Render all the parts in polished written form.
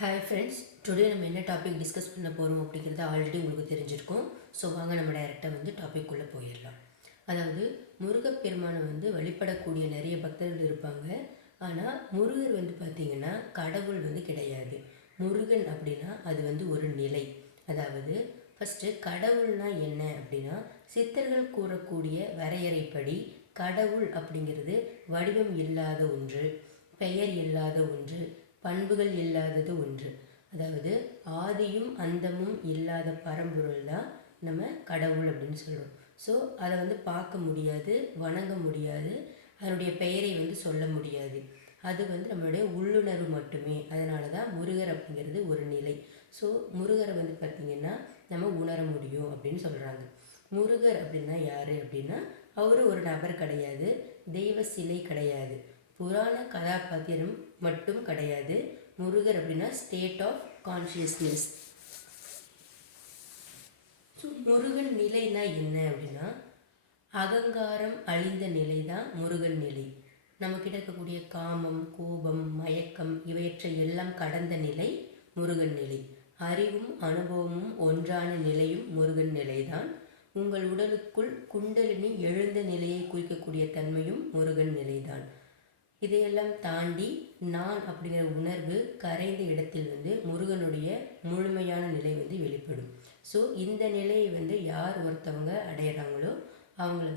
Hi friends, today நம்ம என்ன topic discuss பண்ண போகிறோம் அப்படிங்கிறது ஆல்ரெடி உங்களுக்கு தெரிஞ்சிருக்கும். ஸோ வாங்க நம்ம டைரெக்டாக டாபிக் உள்ளே போயிடலாம். அதாவது முருகப்பெருமானை வழிபடக்கூடிய நிறைய பக்தர்கள் இருப்பாங்க. ஆனால் முருகர் பார்த்திங்கன்னா கடவுள் கிடையாது. முருகன் அப்படின்னா அது ஒரு நிலை. அதாவது ஃபஸ்ட்டு கடவுள்னா என்ன அப்படின்னா, சித்தர்கள் கூறக்கூடிய வரையறைப்படி கடவுள் அப்படிங்கிறது வடிவம் இல்லாத ஒன்று, பெயர் இல்லாத ஒன்று, பண்புகள் இல்லாதது ஒன்று. அதாவது ஆதியும் அந்தமும் இல்லாத பரம்பொருள் தான் நம்ம கடவுள் அப்படின்னு சொல்கிறோம். ஸோ அதை பார்க்க முடியாது, வணங்க முடியாது, அதனுடைய பெயரை சொல்ல முடியாது. அது நம்மளுடைய உள்ளுணர்வு மட்டுமே. அதனால தான் முருகர் அப்படிங்கிறது ஒரு நிலை. ஸோ முருகரை பார்த்திங்கன்னா நம்ம உணர முடியும் அப்படின்னு சொல்கிறாங்க. முருகர் அப்படின்னா யார் அப்படின்னா, அவரு ஒரு நபர் கிடையாது, தெய்வ சிலை கிடையாது, புராண கதாபாத்திரம் மட்டும் கிடையாது. முருகர் அப்படின்னா state of consciousness. So Murugan நிலைனா என்ன அப்படின்னா, அகங்காரம் அழிந்த நிலை தான் முருகன் நிலை. நம்மக்கிட்ட இருக்கக்கூடிய காமம், கோபம், மயக்கம் இவற்றை எல்லாம் கடந்த நிலை முருகன் நிலை. அறிவும் அனுபவமும் ஒன்றான நிலையும் முருகன் நிலைதான். உங்கள் உடலுக்குள் குண்டலினி எழுந்த நிலையை குறிக்கக்கூடிய தன்மையும் முருகன் நிலைதான். இதையெல்லாம் தாண்டி நான் அப்படிங்கிற உணர்வு கரைந்த இடத்தில் முருகனுடைய முழுமையான நிலை வெளிப்படும். ஸோ இந்த நிலையை யார் ஒருத்தவங்க அடையிறாங்களோ அவங்கள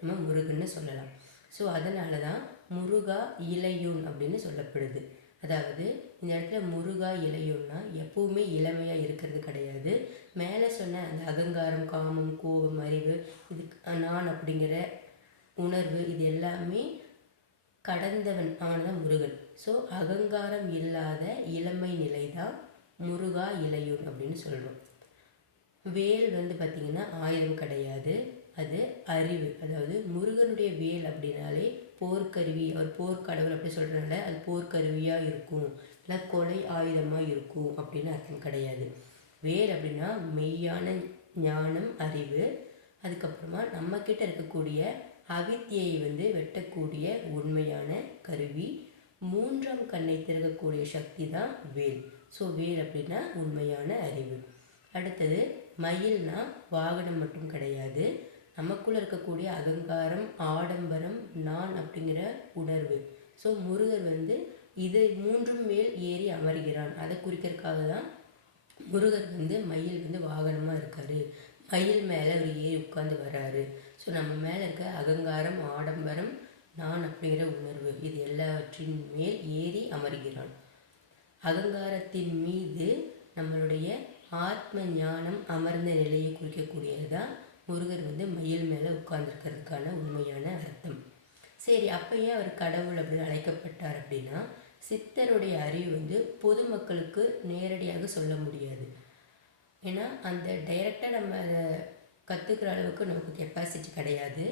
நம்ம முருகன்னு சொல்லலாம். ஸோ அதனால தான் முருகா இளையோன் அப்படின்னு சொல்லப்படுது. அதாவது இந்த இடத்துல முருகா இளையோன்னா எப்பவுமே இளமையாக இருக்கிறது கிடையாது. மேலே சொன்ன அந்த அகங்காரம், காமம், கோபம், அறிவு, இது நான் அப்படிங்கிற உணர்வு, இது எல்லாமே கடந்தவன் ஆனதான் முருகன். ஸோ அகங்காரம் இல்லாத இளமை நிலை தான் முருகா இளையோன் அப்படின்னு சொல்கிறோம். வேல் பார்த்திங்கன்னா ஆயுதம் கிடையாது, அது அறிவு. அதாவது முருகனுடைய வேல் அப்படின்னாலே போர்க்கருவி, அவர் போர்க்கடவுள் அப்படி சொல்கிறனால அது போர்க்கருவியாக இருக்கும், இல்லை கொலை ஆயுதமாக இருக்கும் அப்படின்னு அர்த்தம் கிடையாது. வேல் அப்படின்னா மெய்யான ஞானம், அறிவு. அதுக்கப்புறமா நம்மக்கிட்ட இருக்கக்கூடிய அவித்தியை வெட்டக்கூடிய உண்மையான கருவி. மூன்றாம் கண்ணை திறக்கக்கூடிய சக்தி தான் வேல். ஸோ வேல் அப்படின்னா உண்மையான அறிவு. அடுத்தது மயில்னா வாகனம் மட்டும் கிடையாது, நமக்குள்ளே இருக்கக்கூடிய அகங்காரம், ஆடம்பரம், நான் அப்படிங்கிற உணர்வு. ஸோ முருகர் இது மூன்றும் மேல் ஏறி அமர்கிறான். அதை குறிக்கிறதுக்காக தான் முருகர் மயில் வாகனமாக இருக்கார். மயில் மேலே அவர் ஏறி உட்காந்து வர்றாரு. ஸோ நம்ம மேலே இருக்க அகங்காரம், ஆடம்பரம், நான் அப்படிங்கிற உணர்வு, இது எல்லாவற்றின் மேல் ஏறி அமர்கிறான். அகங்காரத்தின் மீது நம்மளுடைய ஆத்ம ஞானம் அமர்ந்த நிலையை குறிக்கக்கூடியது தான் முருகர் மயில் மேலே உட்கார்ந்துருக்கிறதுக்கான உண்மையான அர்த்தம். சரி, அப்பயே அவர் கடவுள் அப்படின்னு அழைக்கப்பட்டார் அப்படின்னா, சித்தருடைய அறிவு பொதுமக்களுக்கு நேரடியாக சொல்ல முடியாது. ஏன்னா அந்த டைரெக்டாக நம்ம அதை கற்றுக்கிற அளவுக்கு நமக்கு கெப்பாசிட்டி கிடையாது.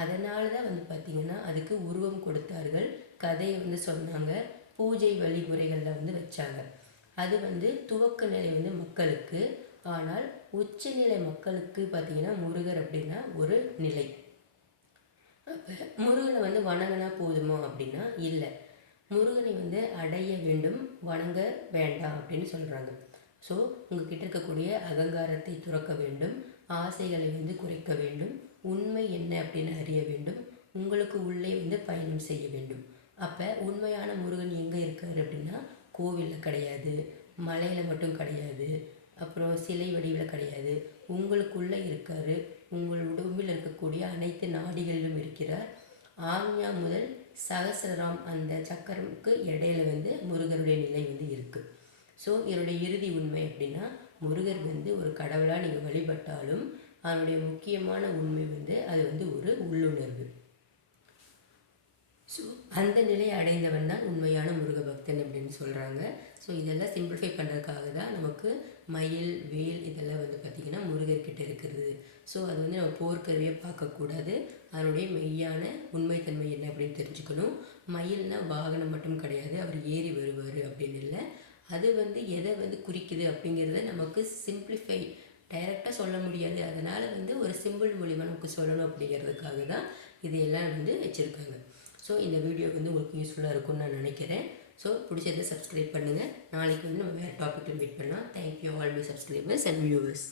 அதனால தான் பார்த்திங்கன்னா அதுக்கு உருவம் கொடுத்தார்கள், கதையை சொன்னாங்க, பூஜை வழிமுறைகளில் வச்சாங்க. அது துவக்க நிலை மக்களுக்கு. ஆனால் உச்சநிலை மக்களுக்கு பார்த்திங்கன்னா முருகர் அப்படின்னா ஒரு நிலை. அப்போ முருகனை வணங்கினா போதுமா அப்படின்னா இல்லை. முருகனை அடைய வேண்டும், வணங்க வேண்டாம் அப்படின்னு சொல்கிறாங்க. ஸோ உங்கள்கிட்ட இருக்கக்கூடிய அகங்காரத்தை துறக்க வேண்டும், ஆசைகளை குறைக்க வேண்டும், உண்மை என்ன அப்படின்னு அறிய வேண்டும், உங்களுக்கு உள்ளே பயணம் செய்ய வேண்டும். அப்போ உண்மையான முருகன் எங்கே இருக்கார் அப்படின்னா, கோவிலில் கிடையாது, மலையில் மட்டும் கிடையாது, அப்புறம் சிலை வடிவில் கிடையாது, உங்களுக்குள்ளே இருக்கார். உங்கள் உடம்பில் இருக்கக்கூடிய அனைத்து நாடிகளிலும் இருக்கிறார். ஆக்ஞா முதல் சகசிரராம் அந்த சக்கரமுக்கு இடையில முருகருடைய நிலை இருக்குது. ஸோ இதனுடைய இறுதி உண்மை அப்படின்னா, முருகர் ஒரு கடவுளாக நீங்கள் வழிபட்டாலும் அதனுடைய முக்கியமான உண்மை அது ஒரு உள்ளுணர்வு. ஸோ அந்த நிலையை அடைந்தவன் தான் உண்மையான முருக பக்தன் அப்படின்னு சொல்கிறாங்க. ஸோ இதெல்லாம் சிம்பிளிஃபை பண்ணுறதுக்காக தான் நமக்கு மயில், வேல் இதெல்லாம் பார்த்திங்கன்னா முருகர்கிட்ட இருக்கிறது. ஸோ அது நம்ம போர்க்கருவியை பார்க்கக்கூடாது, அதனுடைய மெய்யான உண்மைத்தன்மை என்ன அப்படின்னு தெரிஞ்சுக்கணும். மயில்னால் வாகனம் மட்டும் கிடையாது, அவர் ஏறி வருவார் அப்படின்னு இல்லை. அது எதை குறிக்குது அப்படிங்கிறத நமக்கு சிம்பிளிஃபை டைரெக்டாக சொல்ல முடியாது. அதனால் ஒரு சிம்பிள் மூலிமா நமக்கு சொல்லணும் அப்படிங்கிறதுக்காக தான் இதையெல்லாம் வச்சுருக்காங்க. ஸோ இந்த வீடியோ உங்களுக்கு யூஸ்ஃபுல்லாக இருக்கும்னு நான் நினைக்கிறேன். ஸோ பிடிச்சதை சப்ஸ்கிரைப் பண்ணுங்கள். நாளைக்கு வந்து நம்ம வேறு டாப்பிக்கில் மீட் பண்ணலாம். Thank you all my subscribers and viewers.